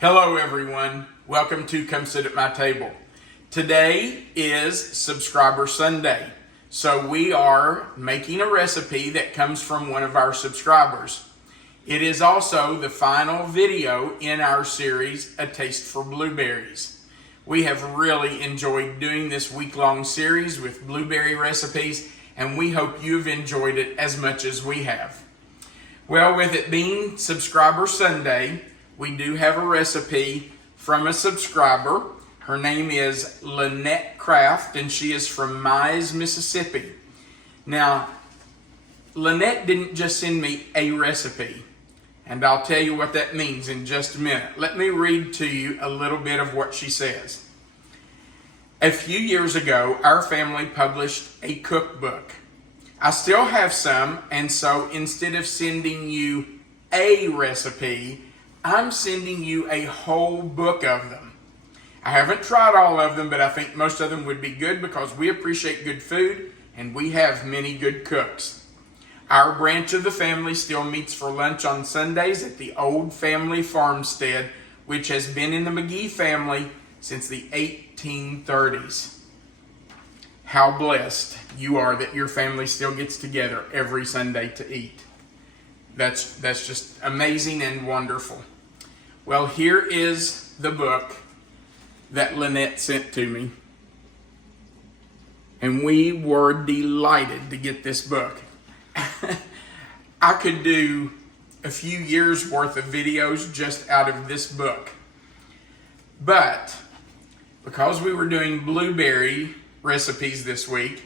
Hello everyone, welcome to Come Sit at My Table. Today is Subscriber Sunday, so we are making a recipe that comes from one of our subscribers. It is also the final video in our series, A Taste for Blueberries. We have really enjoyed doing this week-long series with blueberry recipes, and we hope you've enjoyed it as much as we have. Well, with it being Subscriber Sunday, we do have a recipe from a subscriber. Her name is Lynette Craft, and she is from Mize, Mississippi. Now, Lynette didn't just send me a recipe, and I'll tell you what that means in just a minute. Let me read to you a little bit of what she says. A few years ago, our family published a cookbook. I still have some, and so instead of sending you a recipe, I'm sending you a whole book of them. I haven't tried all of them, but I think most of them would be good because we appreciate good food and we have many good cooks. Our branch of the family still meets for lunch on Sundays at the old family farmstead, which has been in the McGee family since the 1830s. How blessed you are that your family still gets together every Sunday to eat. That's just amazing and wonderful. Well, here is the book that Lynette sent to me. And we were delighted to get this book. I could do a few years worth of videos just out of this book. But because we were doing blueberry recipes this week,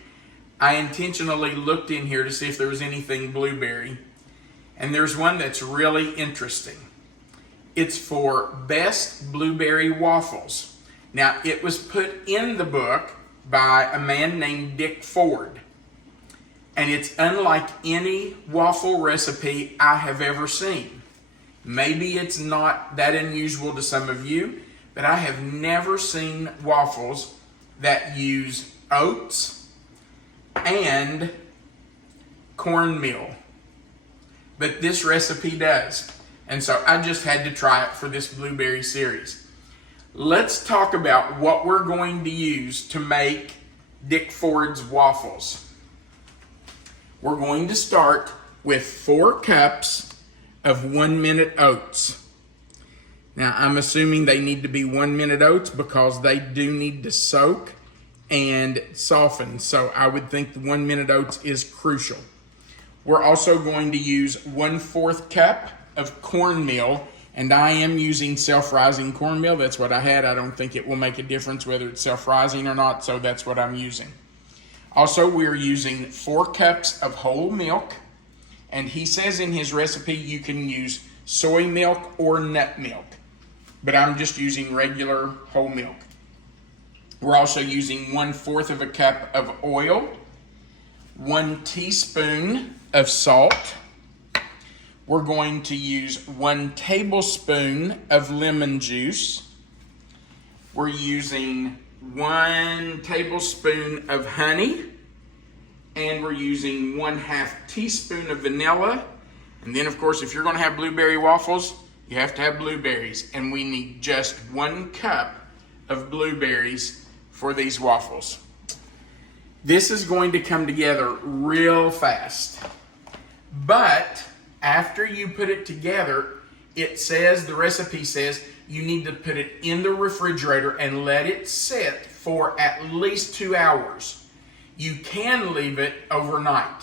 I intentionally looked in here to see if there was anything blueberry. And there's one that's really interesting. It's for Best Blueberry Waffles. Now, it was put in the book by a man named Dick Ford. And it's unlike any waffle recipe I have ever seen. Maybe it's not that unusual to some of you, but I have never seen waffles that use oats and cornmeal. But this recipe does. And so I just had to try it for this blueberry series. Let's talk about what we're going to use to make Dick Ford's waffles. We're going to start with 4 cups of 1-minute oats. Now, I'm assuming they need to be 1-minute oats because they do need to soak and soften. So I would think the 1-minute oats is crucial. We're also going to use 1/4 cup of cornmeal, and I am using self-rising cornmeal. That's what I had. I don't think it will make a difference whether it's self-rising or not, so that's what I'm using. Also, we're using 4 cups of whole milk, and he says in his recipe you can use soy milk or nut milk, but I'm just using regular whole milk. We're also using 1/4 cup of oil, 1 teaspoon of salt. We're going to use 1 tablespoon of lemon juice. We're using 1 tablespoon of honey. And we're using 1/2 teaspoon of vanilla. And then, of course, if you're going to have blueberry waffles, you have to have blueberries. And we need just 1 cup of blueberries for these waffles. This is going to come together real fast. But after you put it together, the recipe says you need to put it in the refrigerator and let it sit for at least 2 hours. You can leave it overnight.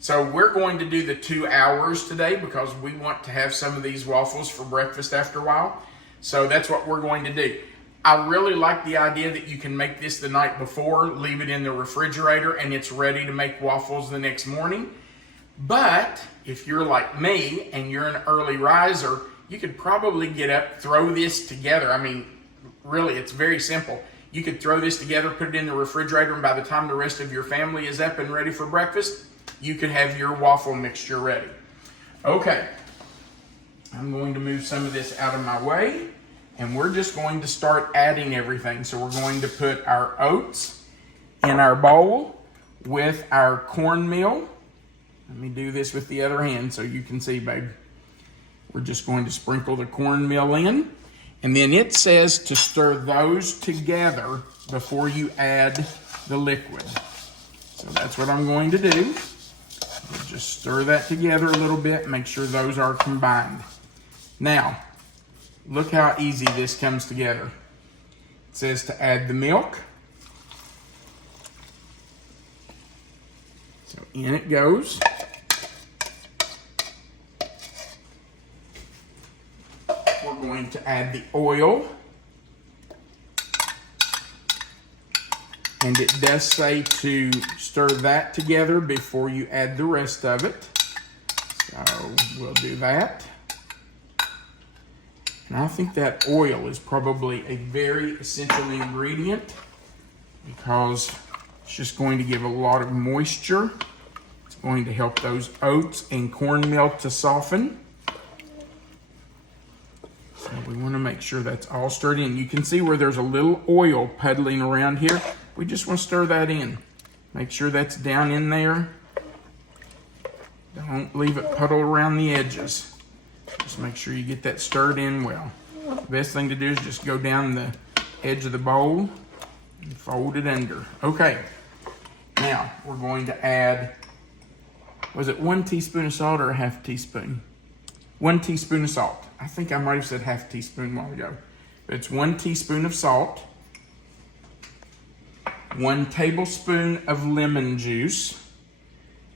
So we're going to do the 2 hours today because we want to have some of these waffles for breakfast after a while. So that's what we're going to do. I really like the idea that you can make this the night before, leave it in the refrigerator, and it's ready to make waffles the next morning. But if you're like me and you're an early riser, you could probably get up, throw this together. I mean, really, it's very simple. You could throw this together, put it in the refrigerator, and by the time the rest of your family is up and ready for breakfast, you could have your waffle mixture ready. Okay, I'm going to move some of this out of my way, and we're just going to start adding everything. So we're going to put our oats in our bowl with our cornmeal. Let me do this with the other hand so you can see, babe. We're just going to sprinkle the cornmeal in. And then it says to stir those together before you add the liquid. So that's what I'm going to do. We'll just stir that together a little bit, make sure those are combined. Now, look how easy this comes together. It says to add the milk. So in it goes. We're going to add the oil. And it does say to stir that together before you add the rest of it. So we'll do that. And I think that oil is probably a very essential ingredient because it's just going to give a lot of moisture. It's going to help those oats and cornmeal to soften. So we want to make sure that's all stirred in. You can see where there's a little oil puddling around here. We just want to stir that in. Make sure that's down in there. Don't leave it puddle around the edges. Just make sure you get that stirred in well. The best thing to do is just go down the edge of the bowl and fold it under. Okay, now we're going to add, was it 1 teaspoon of salt or a half teaspoon? 1 teaspoon of salt. I think I might have said half teaspoon a while ago. But it's 1 teaspoon of salt. 1 tablespoon of lemon juice.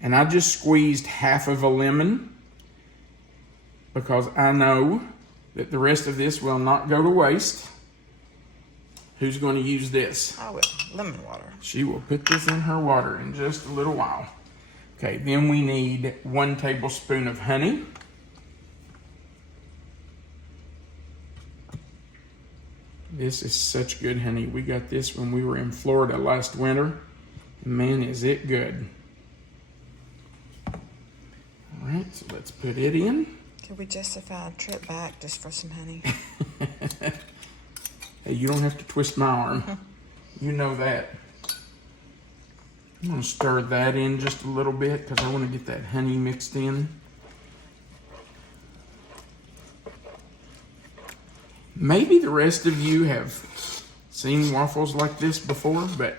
And I just squeezed half of a lemon because I know that the rest of this will not go to waste. Who's going to use this? I will. Lemon water. She will put this in her water in just a little while. Okay, then we need 1 tablespoon of honey. This is such good honey. We got this when we were in Florida last winter. Man, is it good. All right, so let's put it in. Could we justify a trip back just for some honey? Hey, you don't have to twist my arm. You know that. I'm going to stir that in just a little bit because I want to get that honey mixed in. Maybe the rest of you have seen waffles like this before, but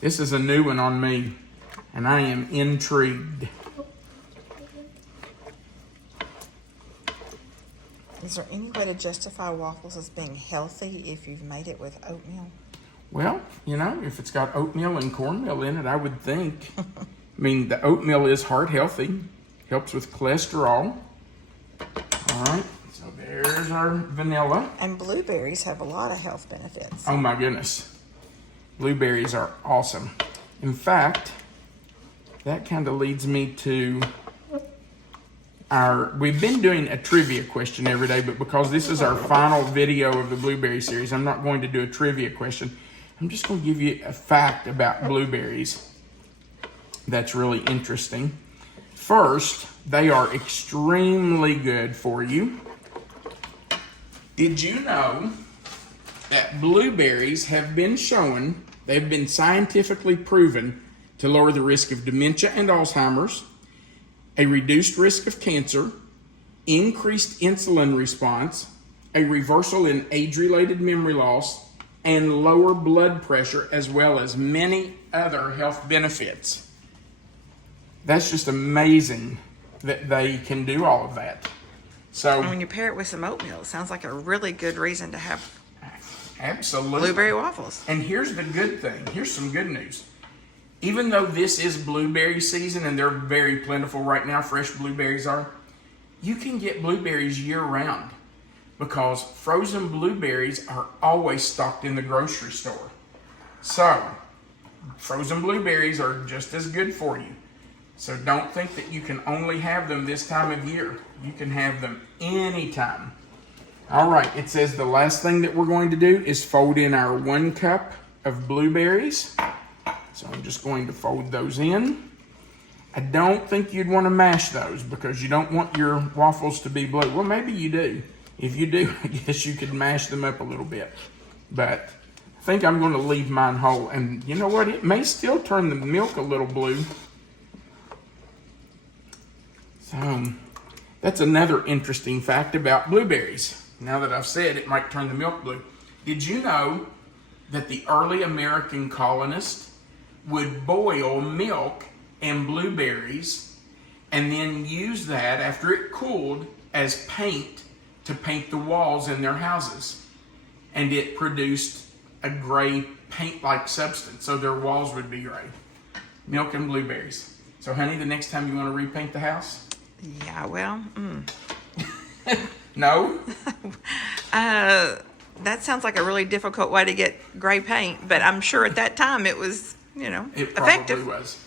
this is a new one on me, and I am intrigued. Is there any way to justify waffles as being healthy if you've made it with oatmeal? Well, you know, if it's got oatmeal and cornmeal in it, I would think. I mean, the oatmeal is heart healthy, helps with cholesterol. All right. So there's our vanilla. And blueberries have a lot of health benefits. Oh my goodness. Blueberries are awesome. In fact, that kind of leads me to we've been doing a trivia question every day, but because this is our final video of the blueberry series, I'm not going to do a trivia question. I'm just going to give you a fact about blueberries that's really interesting. First, they are extremely good for you. Did you know that blueberries have been shown, they've been scientifically proven to lower the risk of dementia and Alzheimer's, a reduced risk of cancer, increased insulin response, a reversal in age-related memory loss, and lower blood pressure, as well as many other health benefits. That's just amazing that they can do all of that. So, and when you pair it with some oatmeal, it sounds like a really good reason to have absolutely blueberry waffles. And here's the good thing. Here's some good news. Even though this is blueberry season and they're very plentiful right now, fresh blueberries are, you can get blueberries year round because frozen blueberries are always stocked in the grocery store. So, frozen blueberries are just as good for you. So don't think that you can only have them this time of year. You can have them anytime. All right, it says the last thing that we're going to do is fold in our 1 cup of blueberries. So I'm just going to fold those in. I don't think you'd want to mash those because you don't want your waffles to be blue. Well, maybe you do. If you do, I guess you could mash them up a little bit. But I think I'm going to leave mine whole. And you know what? It may still turn the milk a little blue. So that's another interesting fact about blueberries. now that I've said it might turn the milk blue. Did you know that the early American colonists would boil milk and blueberries and then use that after it cooled as paint to paint the walls in their houses? And it produced a gray paint-like substance, so their walls would be gray. Milk and blueberries. So honey, the next time you want to repaint the house? Yeah, well, No? that sounds like a really difficult way to get gray paint, but I'm sure at that time it was, It probably effective. was.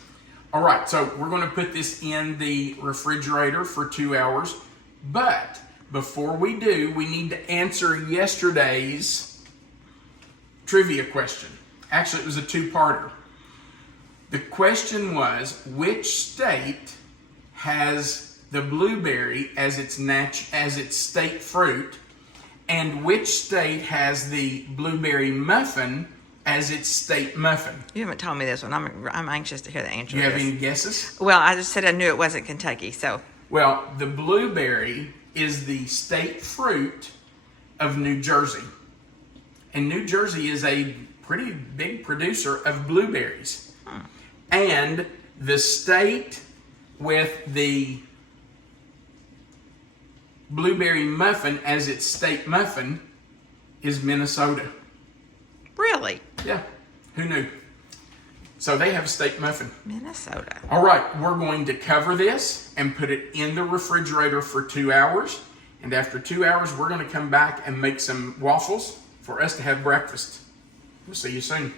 All right, so we're going to put this in the refrigerator for 2 hours. But before we do, we need to answer yesterday's trivia question. Actually, it was a two-parter. The question was, which state has the blueberry as its state fruit, and which state has the blueberry muffin as its state muffin? You haven't told me this one. I'm anxious to hear the answer. Do you to have this. any guesses? Well, I just said I knew it wasn't Kentucky, so. Well, the blueberry is the state fruit of New Jersey. And New Jersey is a pretty big producer of blueberries. And the state with the blueberry muffin as its state muffin is Minnesota. Really? Yeah, who knew? So they have a state muffin. Minnesota. All right, we're going to cover this and put it in the refrigerator for 2 hours. And after 2 hours, we're going to come back and make some waffles for us to have breakfast. We'll see you soon.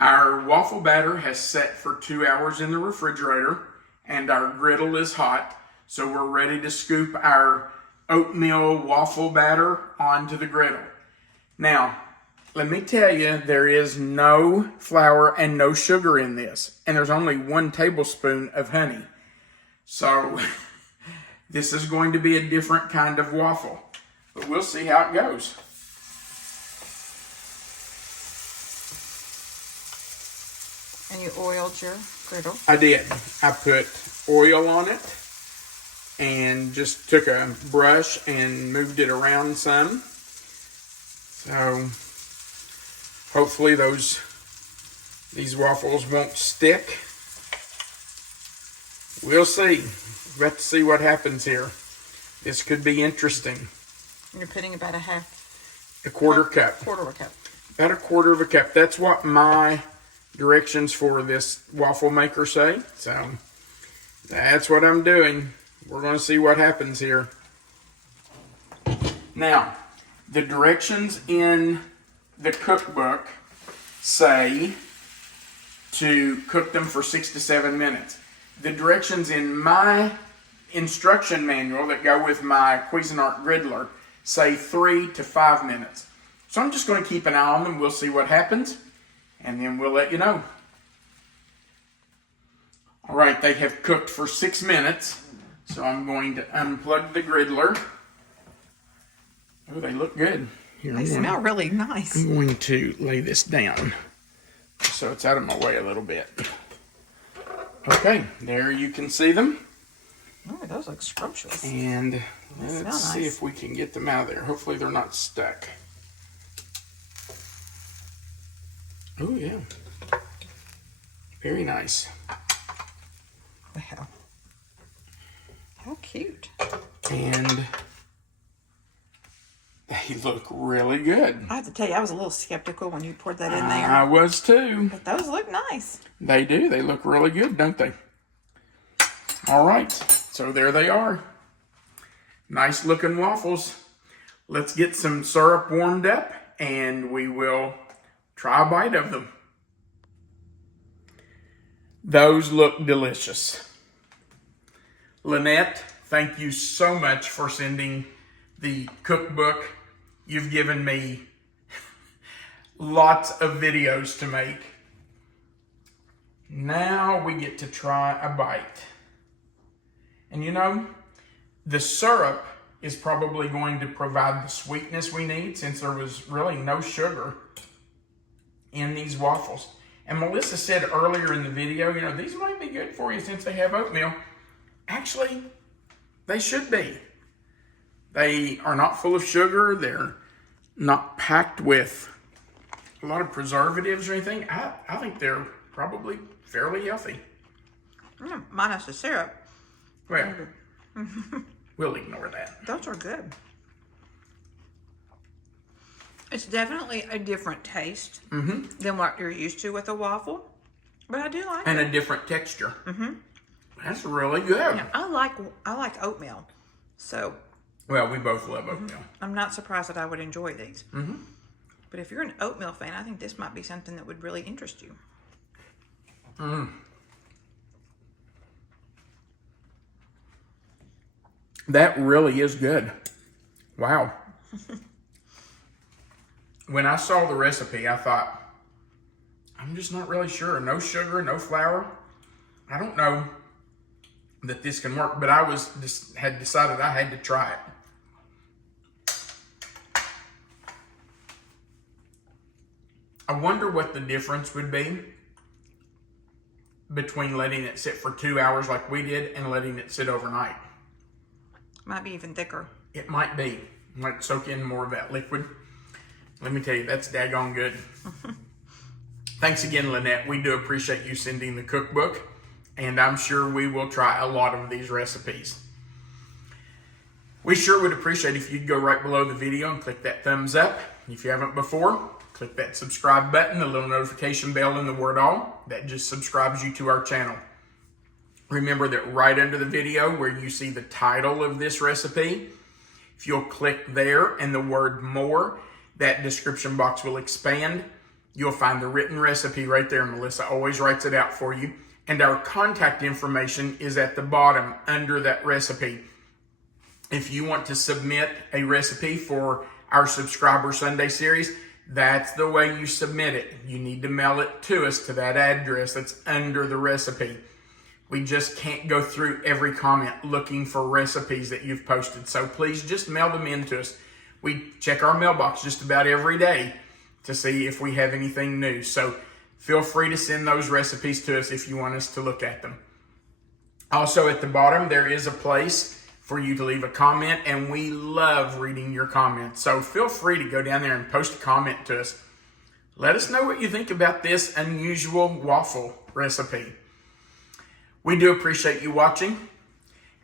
Our waffle batter has set for 2 hours in the refrigerator, and our griddle is hot. So we're ready to scoop our oatmeal waffle batter onto the griddle. Now, let me tell you, there is no flour and no sugar in this. And there's only 1 tablespoon of honey. So this is going to be a different kind of waffle. But we'll see how it goes. And you oiled your griddle? I did. I put oil on it and just took a brush and moved it around some. So hopefully these waffles won't stick. We'll see. We'll have to see what happens here. This could be interesting. You're putting about a quarter cup. quarter of a cup. About a quarter of a cup. That's what my directions for this waffle maker say. So that's what I'm doing. We're going to see what happens here. Now, the directions in the cookbook say to cook them for 6 to 7 minutes. The directions in my instruction manual that go with my Cuisinart griddler say 3 to 5 minutes. So I'm just going to keep an eye on them. We'll see what happens, and then we'll let you know. All right, they have cooked for 6 minutes, so I'm going to unplug the griddler. Oh, they look good. Here, They smell really nice. I'm going to lay this down so it's out of my way a little bit. Okay, there you can see them. Oh, those look scrumptious. And smell let's see nice. if we can get them out of there. Hopefully they're not stuck. Oh, yeah. Very nice. Wow. How cute. And they look really good. I have to tell you, I was a little skeptical when you poured that in there. I was too. But those look nice. They do. They look really good, don't they? All right. So there they are. Nice looking waffles. Let's get some syrup warmed up and we will try a bite of them. Those look delicious. Lynette, thank you so much for sending the cookbook. You've given me lots of videos to make. Now we get to try a bite. And you know, the syrup is probably going to provide the sweetness we need since there was really no sugar in these waffles. And Melissa said earlier in the video, you know, these might be good for you since they have oatmeal. Actually, they should be. They are not full of sugar. They're not packed with a lot of preservatives or anything. I think they're probably fairly healthy. Minus the syrup. Well, we'll ignore that. Those are good. It's definitely a different taste than what you're used to with a waffle, but I do like And it. a different texture. That's really good. Yeah, I like oatmeal, so Well, we both love oatmeal. I'm not surprised that I would enjoy these. But if you're an oatmeal fan, I think this might be something that would really interest you. That really is good. Wow. When I saw the recipe, I thought, I'm just not really sure. No sugar, no flour. I don't know that this can work, but I had decided I had to try it. I wonder what the difference would be between letting it sit for 2 hours like we did and letting it sit overnight. Might be even thicker. It might be. Might soak in more of that liquid. Let me tell you, that's daggone good. Thanks again, Lynette. We do appreciate you sending the cookbook, and I'm sure we will try a lot of these recipes. We sure would appreciate if you'd go right below the video and click that thumbs up. If you haven't before, click that subscribe button, the little notification bell in the word all. That just subscribes you to our channel. Remember that right under the video where you see the title of this recipe, if you'll click there and the word more, that description box will expand. You'll find the written recipe right there. Melissa always writes it out for you. And our contact information is at the bottom under that recipe. If you want to submit a recipe for our Subscriber Sunday series, that's the way you submit it. You need to mail it to us to that address that's under the recipe. We just can't go through every comment looking for recipes that you've posted. So please just mail them in to us. We check our mailbox just about every day to see if we have anything new. So feel free to send those recipes to us if you want us to look at them. Also at the bottom, there is a place for you to leave a comment, and we love reading your comments. So feel free to go down there and post a comment to us. Let us know what you think about this unusual waffle recipe. We do appreciate you watching,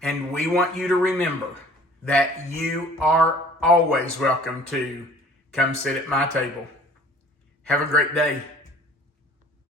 and we want you to remember that you are always welcome to come sit at my table. Have a great day.